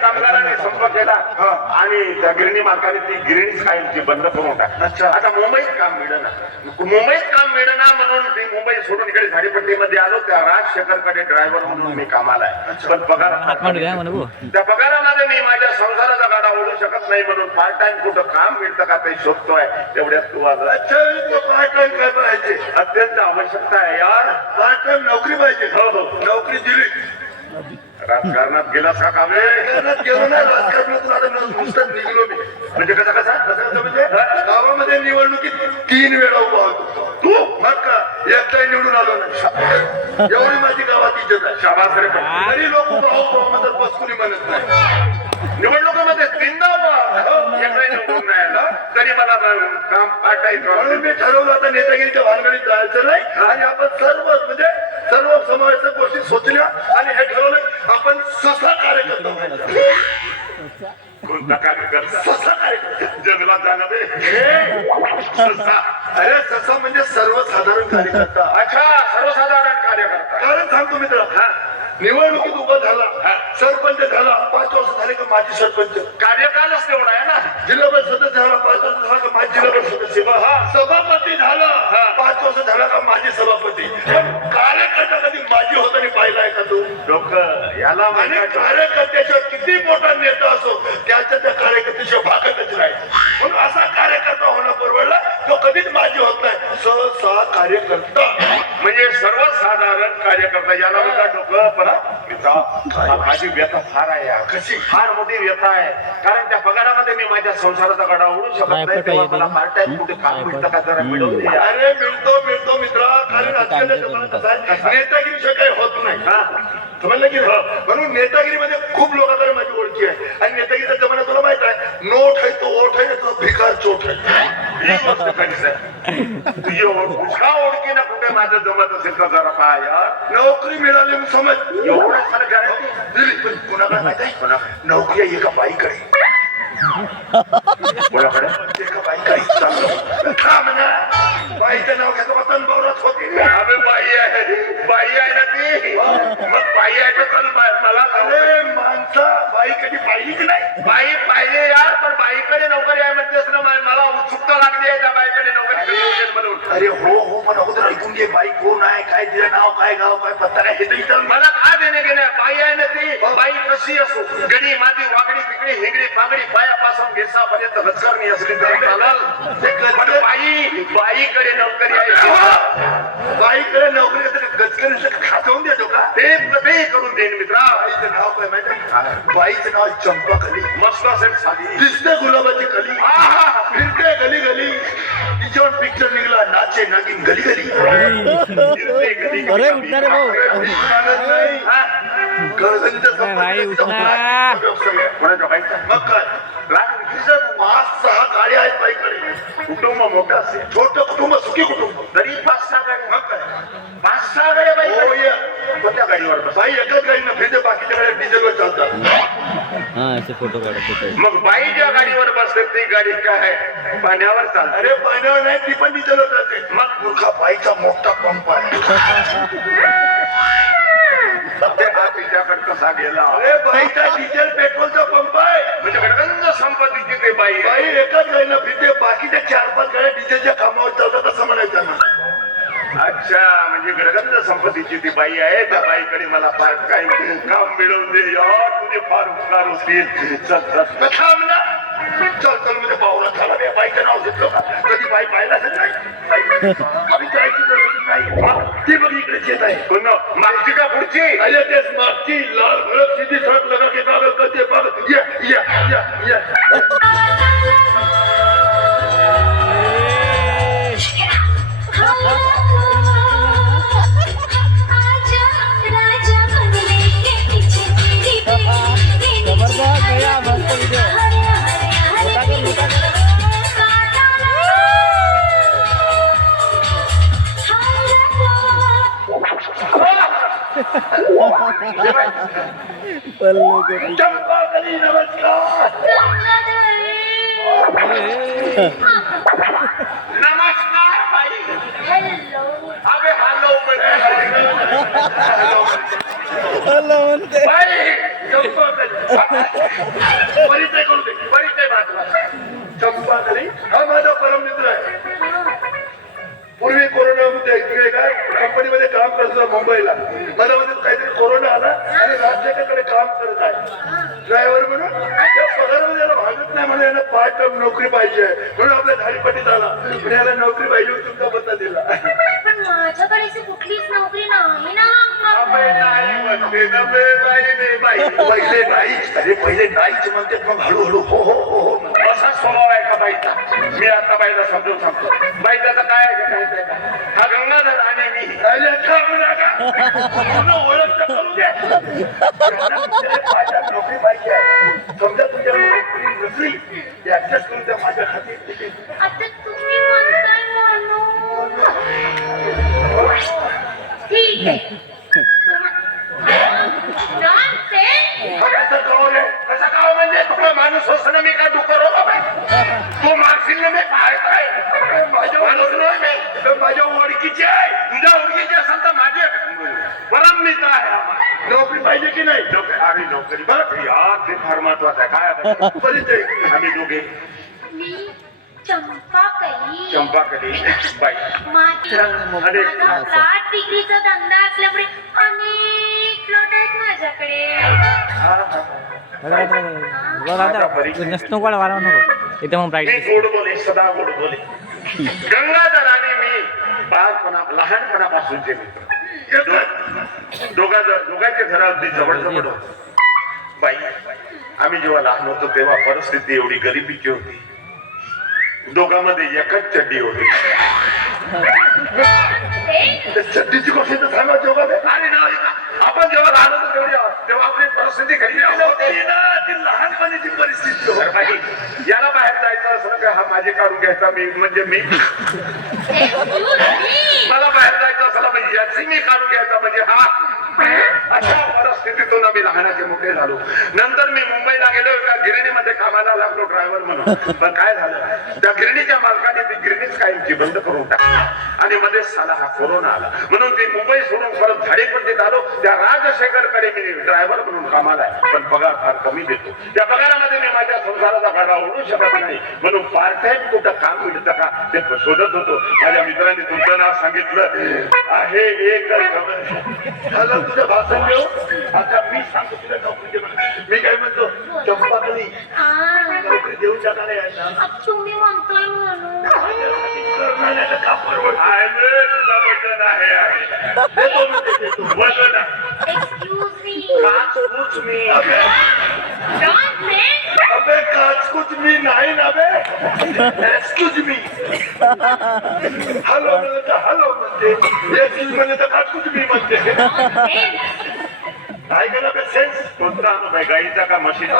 कामगारांनी संप केला आणि त्या गिरणी मालकाने ती गिरणीच कायमची बंद करून टाकली. आता मुंबईत काम मिळेना म्हणून ती मुंबई सोडून इकडे झाडीपट्टीमध्ये आलो. त्या राजशेखरकडे ड्रायव्हर म्हणून मी कामाला आहे. पण पगार त्या पगारामध्ये मी माझ्या संसाराचा गाडा ओढू शकत नाही म्हणून पार्ट टाइम कुठं काम मिळतं का ते शोधतोय. तेवढ्यात तू आला. पार्ट टाइम काय पाहिजे? अत्यंत आवश्यकता आहे यार. पार्ट टाइम नोकरी पाहिजे. हो नोकरी दिली. राजकारणात गेलास का कामे? गेलो नाही राजकारणातून. आता नुसतं निघलो मी. म्हणजे कसा म्हणजे गावामध्ये निवडणुकीत 3 वेळा उभा होतो. तू मग का एकटाही निवडून आलो नाही. एवढी माझी गावात इज्जत आहे. शाबास रे. तरी लोक उभा म्हणतात, बस कुणी म्हणत नाही. निवडणुकीमध्ये 3दा एकटाही निवडून नाही आला तरी मला काम म्हणून मी ठरवलं आता नेतागिरीच्या भानगडीत जायचं नाही. आणि आपण सर्व समावेशक गोष्टी सोचल्या आणि हे ठरवलं आपण ससा कार्यकर्ता व्हायचं. कोणता कार्यकर्ता? ससा कार्यकर्ता. जंगलात जाणं बे. अरे ससा म्हणजे सर्वसाधारण कार्यकर्ता. अच्छा, सर्वसाधारण कार्यकर्ता. कारण सांगतो मित्र, निवडणुकीत उभा झाला, सरपंच झाला, 5 वर्ष झाले का माझी सरपंच. कार्यकालच तेवढा आहे ना. जिल्हा परिषद सदस्य झाला, 5 वर्ष झाला का माझी जिल्हा परिषद सदस्य. सभापती झाला, 5 वर्ष झाला का माझी सभापती. पण कार्यकर्ता कधी माझी होताना पाहिलाय का तू? लोक याला आणि कार्यकर्त्याच्या किती मोठा नेता असो त्याच्या त्या कार्यकर्त्याशिवाय भागतच नाही. म्हणून असा कार्यकर्ता होणं परवडला तो कधीच माझी होत नाही. सहसा कार्यकर्ता म्हणजे सर्वसाधारण कार्यकर्ता. याला होता डोकं. पण माझी व्यथा फार आहे यार. कशी? फार मोठी व्यथा आहे. कारण त्या पगारामध्ये मी माझ्या संसाराचा गडा ओढू शकत नाही. तेव्हा मला पार्ट टाइम कुठे काम मिळतं का जरा मिळवून दे. अरे मिळतो मित्रा. कारण आजकालच्या जमान्यात कसं आहे, नेतागिरीशिवाय काही होत नाही. समजलं की म्हणून नेतागिरीमध्ये खूप लोकांकडे माझी ओळखी आहे. आणि नेतागिरीचा जमाना तुला माहित आहे, नोट आहे तो ओठ आहे, तो भिकार चोट आहे. तुझी ओळखी ना कुठे माझं जमत असेल तर जरा पाहा यार. नोकरी मिळाली मी समज. एवढं सारं गॅरंटी दिली. पण कुणाकडे माहित आहे? नोकरी आहे एका बाईकडे. कोणाकडे? एका बाईकडे. चाललो का म्हणा. बाईचं नाव घेतो वतन बौरच होती. अबे बाई आहे ना ती. मग बाई आहे तर मला. अरे माणसा, बाई कधी पाहिलीच नाही. बाई पाहिजे यार. पण बाईकडे नोकरी आहे म्हणतेस ना. मला उत्सुकता लागली आहे त्या बाईकडे नोकरी म्हणून. अरे हो पण अगोदर ऐकून घे. बाई कोण आहे, काय तिचं नाव, काय गाव, काय पत्ता, काय हे तर विचार. मला काय देणे घेणे. बाई आहे ना ती. बाई कशी असो, गडी माती वागडी तिकडे हिंगडी पागडी पायापासून घेसापर्यंत रचकारणी असली तरी चालल. पण बाईकडे नोकरी आहे. बाईकडे नोकरी गचकरी खातवून देतो का? ते करून देईन मित्रा. बाईचं नाव काय माहिती? बाईचं नाव चंपा कली. मस्त असेल साधी. दिसते गुलाबाची कली. फिरते गली गली. तिच्यावर पिक्चर निघला नाचे नागिन गली गली. अरे उठणार रे भाऊ. मग काय 5-6 गाड्या आहेत बाईकडे. कुटुंब मोठं असेल. छोटं कुटुंब, सुखी कुटुंब. तरी 5-6 गाड्या. मग काय 5-6 गाड्या बाई. हो ये. कोणत्या गाडीवर बस? बाई एकाच गाडीनं फिरते, बाकीच्या गाड्या डिझेलवर चालतात. फोटो काढतो. मग बाई ज्या गाडीवर बसते ती गाडी काय पाण्यावर चालते? अरे पाण्यावर नाही, ती पण डिझेलवर चालते. मग मूर्खा, बाईचा मोठा पंप आहे. तिच्याकडे कसा गेला? अरे बाईचा डिझेल पेट्रोलचा पंप आहे. म्हणजे गडगंज संपत्तीची ते बाई आहे. बाई एकाच गाडीनं फिरते, बाकीच्या 4-5 गाड्या डिझेलच्या कामावर चालतात असं म्हणायचं. अच्छा, म्हणजे गडगंज संपत्तीची ती बाई आहे. त्या बाईकडे मला पार्ट टाइम काम मिळवून दे यार. तुझे फार उपकार होतील. चल म्हणजे बावला झाला. बाईचं नाव घेतलं का? कधी बाई पाहिलाच नाही. ती बघ इकडेच येत आहे. कोण मागची का पुढची? अरे तेच मागची लाल भडक सीधी सडक लगा के कागज कधी बघ. या चंपा कली नमस्कार. नमस्कार बाई. अबे हॅलो म्हणते. बाई चंपाकली परिचय करू दे. परिचय महत्वाचा. चंपाकली हा माझा परममित्र आहे. पूर्वी कोरोनामध्ये ऐकले काय कंपनीमध्ये काम करत होता मुंबईला. मधामध्ये काहीतरी कोरोना आला आणि राज्याकडे काम करत आहे ड्रायव्हर म्हणून. त्या पगारामध्ये याला भागत नाही म्हणून याला पार्ट टाइम नोकरी पाहिजे म्हणून आपल्या झाडीपट्टीत आला. पण याला नोकरी पाहिजे होती, तुमचा पत्ता दिला. पण माझ्याकडे अशी कुठलीच नोकरी नाही ना. पहिले नाहीच. अरे पहिले नाहीच म्हणते मग हळूहळू हो हो हो हो म्हणते. असा स्वभाव आहे का बाईचा? मी आता बाईला समजून सांगतो. बाईचा तर काय आहे का? हा गंगाधर आणि मी. अरे थांब नका. पूर्ण ओळख तर करू द्या. माझ्या नोकरी पाहिजे आहे. समजा तुमच्या नोकरी नसली ती ऍडजस्ट करून द्या माझ्या खाती. आता तुम्ही म्हणताय म्हणून ठीक आहे. कसं कळव रे? कसं कळव म्हणजे तुला माणूस असणं मी काय दुःख रो बाबा? तू मारशील ना मी काय काय? माझ्या माणूस नाही मी. तर माझ्या ओळखीची आहे. तुझ्या ओळखीची असेल तर माझे परम मित्र आहे आम्हाला. नोकरी पाहिजे की नाही? अरे नोकरी बरं यार ते फार महत्वाचं आहे. काय आता? परिचय आम्ही दोघे मी चंपाकली. चंपाकली बाई. माझा फ्लॅट डिग्रीचा धंदा असल्यामुळे अनेक प्लॉट आहेत माझ्याकडे. नको वाढवा नको इथे मग मी प्राईड गोड बोले सदा गोड बोले. गंगाधर आणि मी लहानपणापासूनचे मित्र. दोघांच्या घरावरती जवळ जवळ बाई. आम्ही जेव्हा लहान होतो तेव्हा परिस्थिती एवढी गरिबीची होती. दोघांमध्ये एकच चड्डी होती. त्या चड्डीची गोष्ट तर सांगा जेव्हा आणि आपण जेव्हा लहान होतो तेव्हा आपली परिस्थिती गरिबी होती ना. ती लहानपणीची परिस्थिती तर बाई याला बाहेर जायचं असं का हा माझे काढून घ्यायचा मी म्हणजे मी मला बाहेर जायचं असलं म्हणजे याची मी काढून घ्यायचा म्हणजे हा. अशा परिस्थितीतून आम्ही लहानाचे मोठे झालो. नंतर मी मुंबईला गेलो एका गिरणीमध्ये कामाला लागलो ड्रायव्हर म्हणून. पण काय झालं त्या गिरणीच्या मालकाने ती गिरणीच कायमची बंद करून टाकली आणि मध्येच साला हा कोरोना आला म्हणून ती मुंबई सोडून परत झाडीपट्टीत आलो. त्या राजशेखरकडे मी ड्रायव्हर म्हणून कामाला आहे. पण पगार फार कमी देतो. त्या पगारामध्ये मी माझ्या संसाराचा गाडा ओढू शकत नाही म्हणून पार्ट टाइम कुठं काम मिळतं का ते शोधत होतो. माझ्या मित्रांनी तुमचं नाव सांगितलं आहे एक झालं तुझ्या भाषण देऊ. आता मी सांगतो तुला नोकरी. मी काय म्हणतो चंपाकली नोकरी देऊन टाकायला यायला तुम्ही म्हणताय म्हणून का परवड वजन आहे वजन excuse me. Me don't say. अबे काचकुच मी नाही ना बे. Excuse me. हॅलो म्हणलं तर हॅलो म्हणते. एक्सक्यूज म्हणलं तर काचकुच मी म्हणते. काय केलं बे सेन्स? कोणता अनुभव गाईचा का म्हशीचा?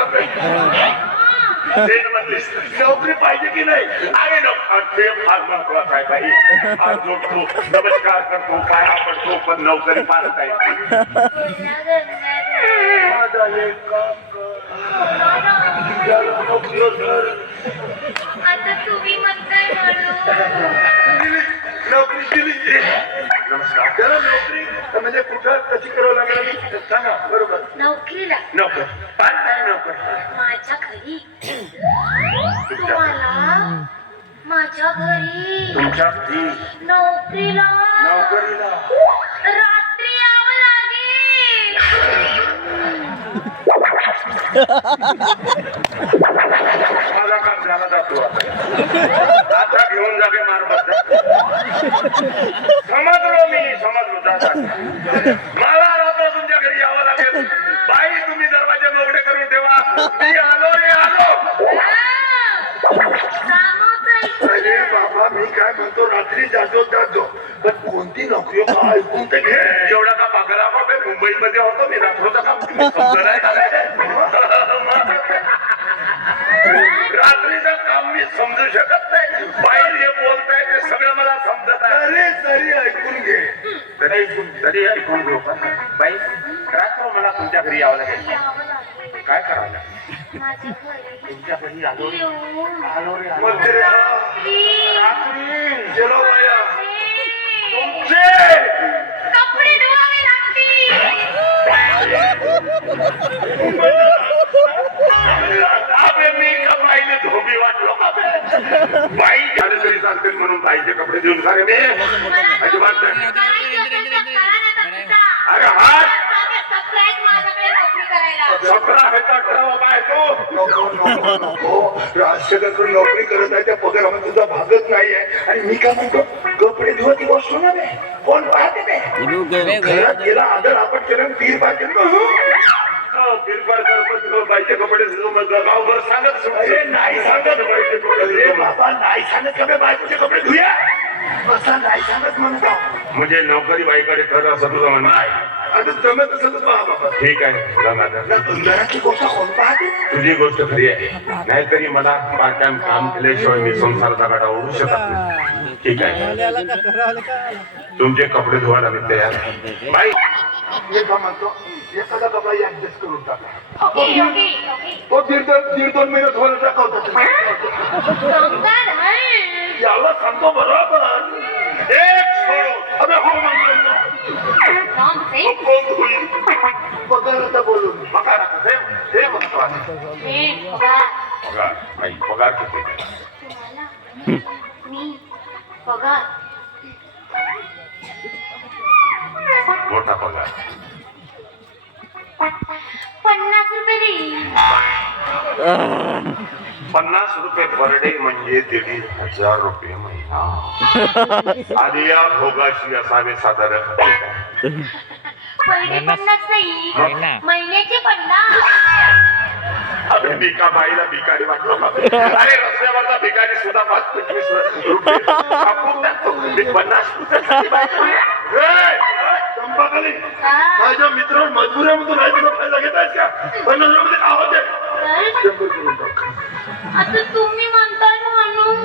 नोकरी पाहिजे की नाही? अरे ते फार महत्वाचं आहे बाई. हात जोडतो नमस्कार करतो पाया पडतो पण नोकरी पाहता येते. माझा एक काम कर. नोकरीवर कर. आता तुम्ही म्हणताय म्हणून नोकरी दिली. नमस्कार. त्याला नोकरी म्हणजे कुठं कशी करावं लागलं सांगा. बरोबर नोकरीला नोकर पार्ट टाइम नोकर माझ्या घरी. तुम्हाला माझ्या घरी तुमच्या घरी नोकरीला नोकरीला रात्री यावं लागेल. माझा काम झाला जातो आता घेऊन जागे मारबत समजलो जाता मला रात्र तुमच्या घरी यावं लागेल. बाई तुम्ही दरवाजे मोकळे करून ठेवा. मी आलो रे आलो. अरे बाबा मी काय म्हणतो रात्री जातो पण कोणती नोकरी ऐकून तर घे. एवढा का पगारा मुंबईमध्ये होतो मी रात्रोचं काम तुम्ही समजलं नाही रात्रीचं काम मी समजू शकत नाही. बाहेर जे बोलताय ते सगळं मला समजत आहे. अरे तरी ऐकून घे. तरी ऐकून घेऊ पण बाई रात्र मला तुमच्या घरी यावं लागेल. काय करावं लागेल? माझ्या घरी तुमच्या घरी आलो रे येऊन आलो रे मग ते रात्री चलो बाया तुमचे कपडे धुवावे लागतील. अबे मी का बाईने धोबी वाटलो का बे? बाई झाले तरी चालते म्हणून बाईचे कपडे देऊन सारे मी अजिबात नाही. अरे हात सतरा आहे का 18 बाय तू राजशेखरकडून नोकरी करत आहे त्या पगारामध्ये तुझा भागच नाहीये आणि मी काय म्हणतो कपडे धुवत बसतो ना बे कोण पाहते ते घरात गेला आदर आपण केलं पीर पाहिजे किरपार करतो बाईचे कपडे गावभर सांगत अरे नाही सांगत बाईचे कपडे अरे बाबा नाही सांगत का बे बायकोचे कपडे धुया बसा नाही सांगत म्हणतो म्हणजे नोकरी बाईकडे कर असं तुझं म्हणणं आहे. आता जमत असेल तर पहा बाबा ठीक आहे जमत आहे. ना घराची गोष्ट कोण पाहते तुझी गोष्ट खरी आहे नाहीतरी मला पार्ट टाइम काम केल्याशिवाय मी संसाराचा गाडा ओढू शकत नाही. ठीक आहे तुमचे कपडे धुवायला मी तयार आहे. बाई हे का म्हणतो एखादा कपडा ऍडजस्ट करून टाका ओके ओके ओके तो दीड 2 महिने धुवायला टाकवतात कंगाल आहे. याला सांगतो बरोबर एक सोडून अबे हो म्हणतो Nonsense. कोण धुईल पगाराचा बोलून पगार ते महत्वाचं हे बघा, पगार बाई पगार किती तुम्हाला मी पगार मोठा पगार 50 रुपये देईन. 50 रुपये पर डे म्हणजे 1,500 रुपये महिना. आधी या भोगाशी असावे साधारण पहिले 50 नाही महिन्याचे 50. अबे भिका बाईला भिकारी वाटलो का अरे रस्त्यावरचा भिकारी सुद्धा 5-25 रुपये कापून टाकतो. मी 50 रुपये चंपाखाली हा. माझ्या मित्रावर मजबुऱ्यामधून नाही तुला फायदा घेतायस का 50 रुपये काय होते तर 100 करून टाक आता तुम्ही म्हणताय म्हणून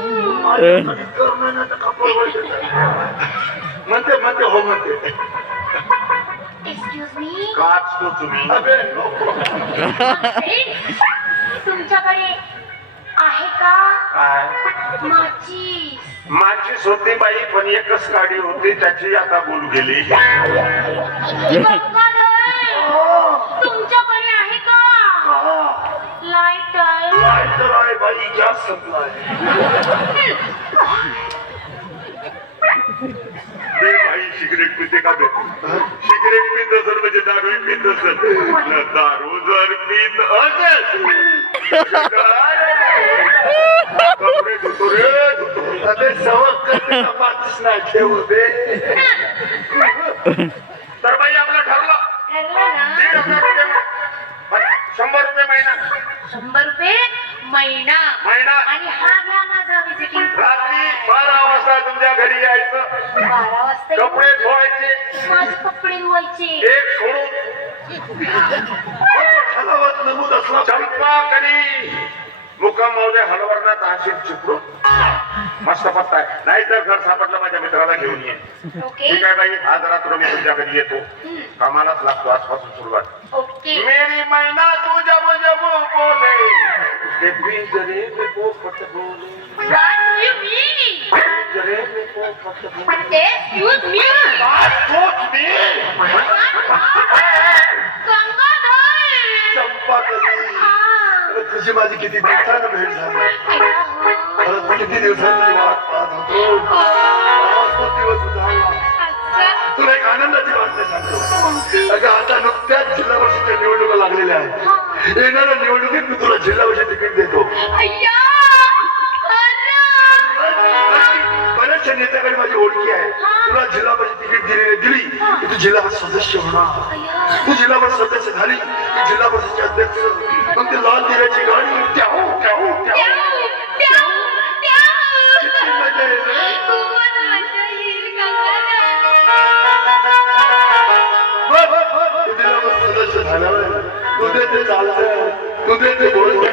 म्हणते म्हणते हो म्हणते एक्सक्यूज मी काच तो तुम्ही अबे नको. तुमच्याकडे आहे का काय माझी होती बाई पण एकच गाडी होती त्याची आता बोल गेली तुमच्याकडे आहे का लाईट तर आहे बाई जास्त संपलाय ते बाई सिगरेट पिते का बे सिगरेट पित असेल म्हणजे दारू पित असेल दारू जर पित असेल कपडे धुतो रे धुतो. अबे सवक करते पाचच नाही ठेवू दे तर बाई आपलं ठरलं ठरलं ना 1,500 रुपये 100 रुपये महिना 100 रुपये महिना महिना. आणि हा घ्या माझा विजिटिंग रात्री 12 वाजता तुमच्या घरी यायचं 12 वाजता कपडे धुवायचे माझे कपडे धुवायचे एक सोडून ठरावात नमूद असला चंपा कधी मुक्काम मौजे हलवरणात आशिक चिपडू मस्त पत्ता आहे नाहीतर घर सापडलं माझ्या मित्राला घेऊन ये ओके ठीक आहे बाई आज रात्र मी तुमच्या घरी येतो कामालाच लागतो आजपासून सुरुवात ओके मेरी मैना तू जब जब बोले के पिंजरे में पोपट बोले What do you mean? पिंजरे में पोपट बोले Excuse me. सोच मी गंगाधर. चंपा कली अरे तुझी माझी किती दिवसानं भेट झाली खरंच किती दिवसांची वाट पाहत होतो आज तो दिवस उजाडला तुला एक आनंदाची बातमी सांगतो अगं आता नुकत्याच जिल्हा परिषदेच्या निवडणुका लागलेल्या आहेत येणाऱ्या निवडणुकीत मी तुला जिल्हा परिषद तिकीट देतो अय्या. बऱ्याचशा नेत्याकडे माझी ओळखी आहे तुला जिल्हा परिषद तिकीट दिली की तू जिल्हा परिषद सदस्य होणार तू जिल्हा परिषद सदस्य झाली की जिल्हा परिषदचे अध्यक्ष मग ते लाल दिल्याची गाडी ट्याऊ ट्याऊ ट्याऊ किती मजा येईल रे. तू जिल्हा परिषद सदस्य झाल्यावर तुझे ते चालतं तुझे ते बोलतं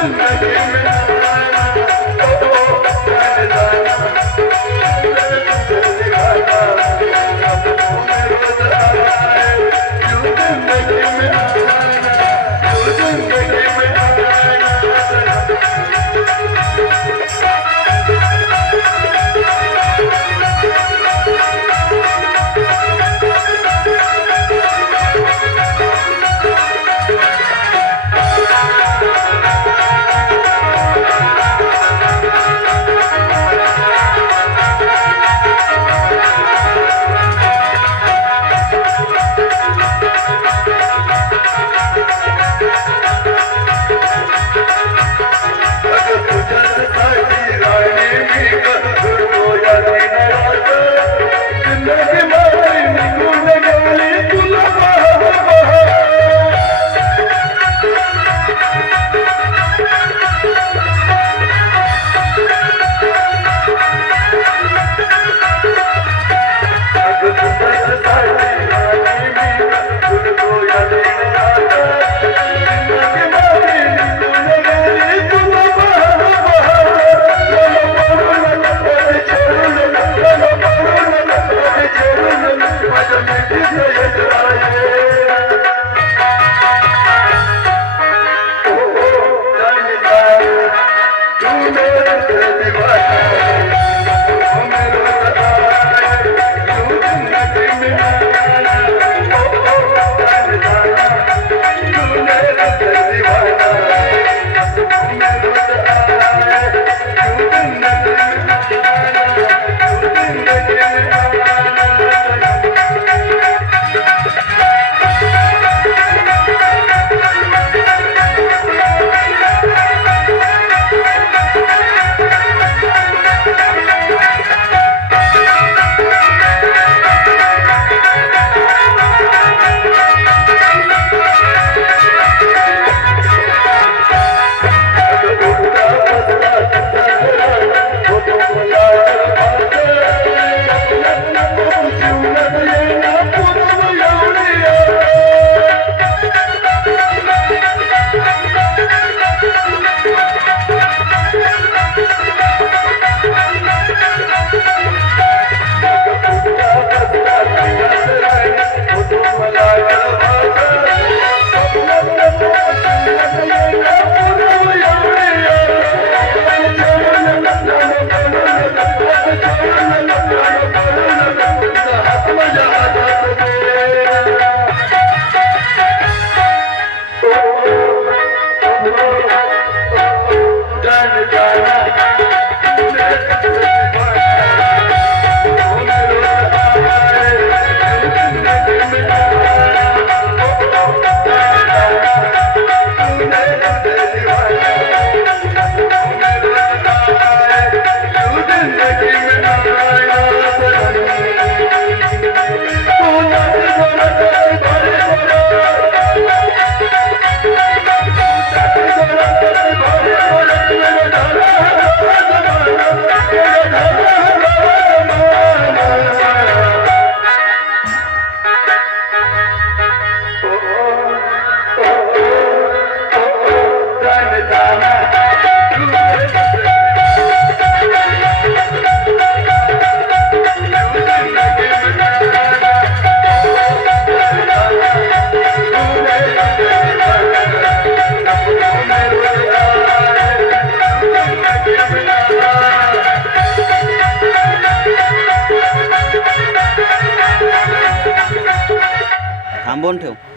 जिंदगी में आना, ओ जाने जाना, तुझे दिखाना, तुम्हें रोज आए, यूं जिंदगी में आना, यूं जिंदगी में आना। थांबवून ठेव.